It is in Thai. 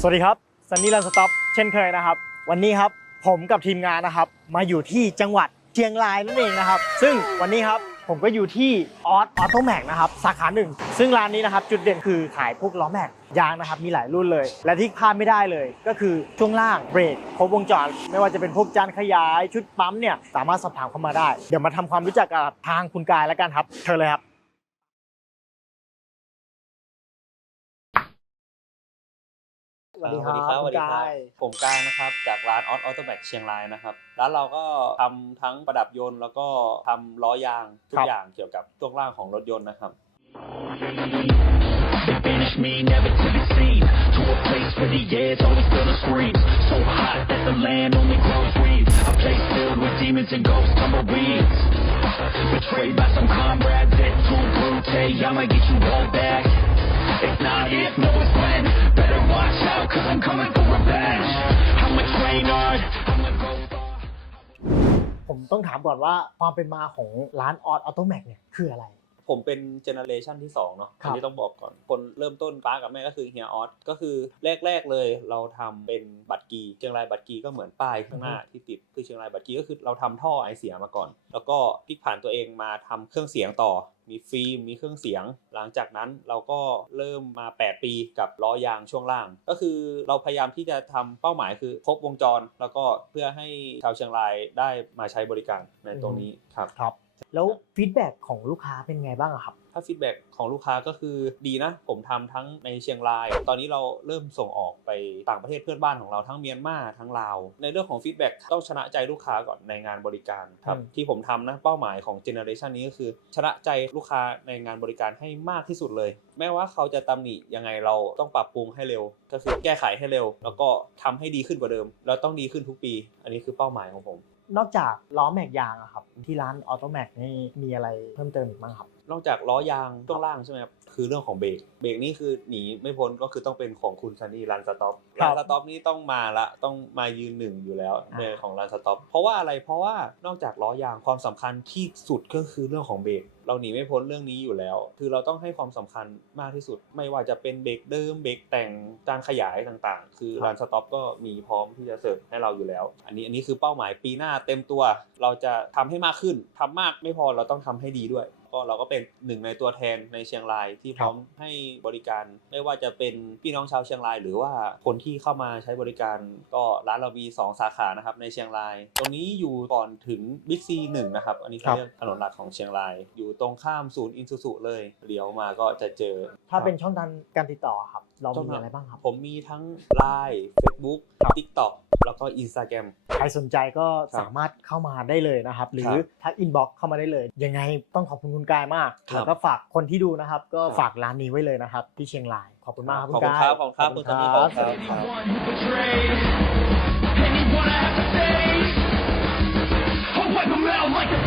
สวัสดีครับซันนี่รันสต็อปเช่นเคยนะครับ วันนี้ครับผมกับทีมงานนะครับมาอยู่ที่จังหวัดเชียงรายนั่นเองนะครับ ซึ่งวันนี้ครับผมก็อยู่ที่ออสออโตแม็กนะครับสาขาหนึ่งซึ่งร้านนี้นะครับจุดเด่นคือขายพวกล้อแม็กยางนะครับมีหลายรุ่นเลย และที่พลาดไม่ได้เลย ก็คือช่วงล่างเบรกครบวงจร ไม่ว่าจะเป็นพวกจานขยายชุดปั๊มเนี่ยสามารถสอบถามเข้ามาได้ เดี๋ยวมาทำความรู้จักกับทางคุณกายแล้วกันครับเชิญเลยครับ สวัสดีครับสวัสดีครับคุณกายผมกายนะครับ จากร้านออ t อ u โตแบกเชียงรายนะครับ ร้านเราก็ทำทั้งประดับยนต์ แล้วก็ทำล้อยางทุกอย่างเกี่ยวกับช่วงล่างของรถยนต์นะครับ They banish me, never to be seen To a place where the air's always filled with screams So hot that the land only grows weeds A place filled with demons and ghosts, tumbleweeds Betrayed by some comrades, it's too brute I'ma get you all back It's not if, no it's cause I'm coming for revenge I'ma train hard, I'ma go far ผมต้องถามก่อนว่าความเป็นมาของร้านออดออโตแม็กเนี่ยคืออะไร ผมเป็นเจเนอเรชันที่2เนาะครัอับนนี้ต้องบอกก่อน คนเริ่มต้นป้ากับแม่ก็คือเฮียออสก็คือแรก ๆเลยเราทำเป็นบัตรกีเชียงรายบัตรกีก็เหมือนป้ายข้างหน้าที่ติดคือเชียงรายบัตรกีก็คือเราทำท่อไอเสียมาก่อน แล้วก็พลิกผ่านตัวเองมาทำเครื่องเสียงต่อมีฟิล์มมีเครื่องเสียง หลังจากนั้นเราก็เริ่มมา 8 ปีกับล้อยางช่วงล่าง ก็คือเราพยายามที่จะทำเป้าหมายคือครบวงจร แล้วก็เพื่อให้ชาวเชียงรายได้มาใช้บริการในตรงนี้ครับครับ แล้วฟีดแบ็กของลูกค้าเป็นไงบ้างอะครับ ถ้าฟีดแบ็กของลูกค้าก็คือดีนะ ผมทำทั้งในเชียงราย ตอนนี้เราเริ่มส่งออกไปต่างประเทศเพื่อนบ้านของเราทั้งเมียนมาทั้งลาว ในเรื่องของฟีดแบ็กต้องชนะใจลูกค้าก่อนในงานบริการครับอืมที่ผมทำนะเป้าหมายของเจเนอเรชันนี้ก็คือ ชนะใจลูกค้าในงานบริการให้มากที่สุดเลย แม้ว่าเขาจะตำหนิยังไงเราต้องปรับปรุงให้เร็ว ก็คือแก้ไขให้เร็ว แล้วก็ทำให้ดีขึ้นกว่าเดิม แล้วต้องดีขึ้นทุกปี อันนี้คือเป้าหมายของผม นอกจากล้อแม็กยางอะครับ ที่ร้านออโตแม็กนี่มีอะไรเพิ่มเติมอีกบ้างครับ นอกจากล้อยางช่วงล่างใช่ไหมครับคือเรื่องของเบรกเบรกนี่คือหนีไม่พ้นก็คือต้องเป็นของคุณซันนี่รันสต็อปครัรับนสต็อปนี่ต้องมาละต้องมายืนหนึ่งอยู่แล้วอ่าในของรันสต็อปเพราะว่าอะไรเพราะว่านอกจากล้อยางความสำคัญที่สุดก็คือเรื่องของเบรกเราหนีไม่พ้นเรื่องนี้อยู่แล้ว คือเราต้องให้ความสำคัญมากที่สุด ไม่ว่าจะเป็นเบรกเดิมเบรกแต่งการขยายต่างๆ คือรันสต็อปก็มีพร้อมที่จะเสิร์ฟให้เราอยู่แล้ว อันนี้อันนี้คือเป้าหมายปีหน้าเต็มตัว เราจะทำให้มากขึ้นทำมากไม่พอเราต้องทำให้ดีด้วยก็เราก็เป็นหนึ่งในตัวแทนในเชียงรายที่พร้อมให้บริการ ไม่ว่าจะเป็นพี่น้องชาวเชียงราย หรือว่าคนที่เข้ามาใช้บริการ ก็ร้านเรามี2สาขานะครับในเชียงราย ตรงนี้อยู่ก่อนถึงบิ๊กซีหนึ่งนะครับ อันนี้ครัเขาบเรียกถนนหลักของเชียงราย อยู่ตรงข้ามศูนย์อินซูซุเลยเลี้ยวมาก็จะเจอ ถ้าเป็นช่องทางการติดต่อครับ เราช่องมีทางอะไรบ้างครับ ผมมีทั้ง Line Facebook ครับ TikTok แล้วก็ Instagram ใครสนใจก็ครับสามารถเข้ามาได้เลยนะครับ หรือครับทักอินบ็อกเข้ามาได้เลย ยังไงต้องขอบคุณคุณกายมากครัแล้วก็ฝากคนที่ดูนะครับ ก็ฝากร้านนี้ไว้เลยนะครับ ที่เชียงรายขอบคุณมากครับคุณกายขอบคุณครับคุณตอนขอบคุณครับ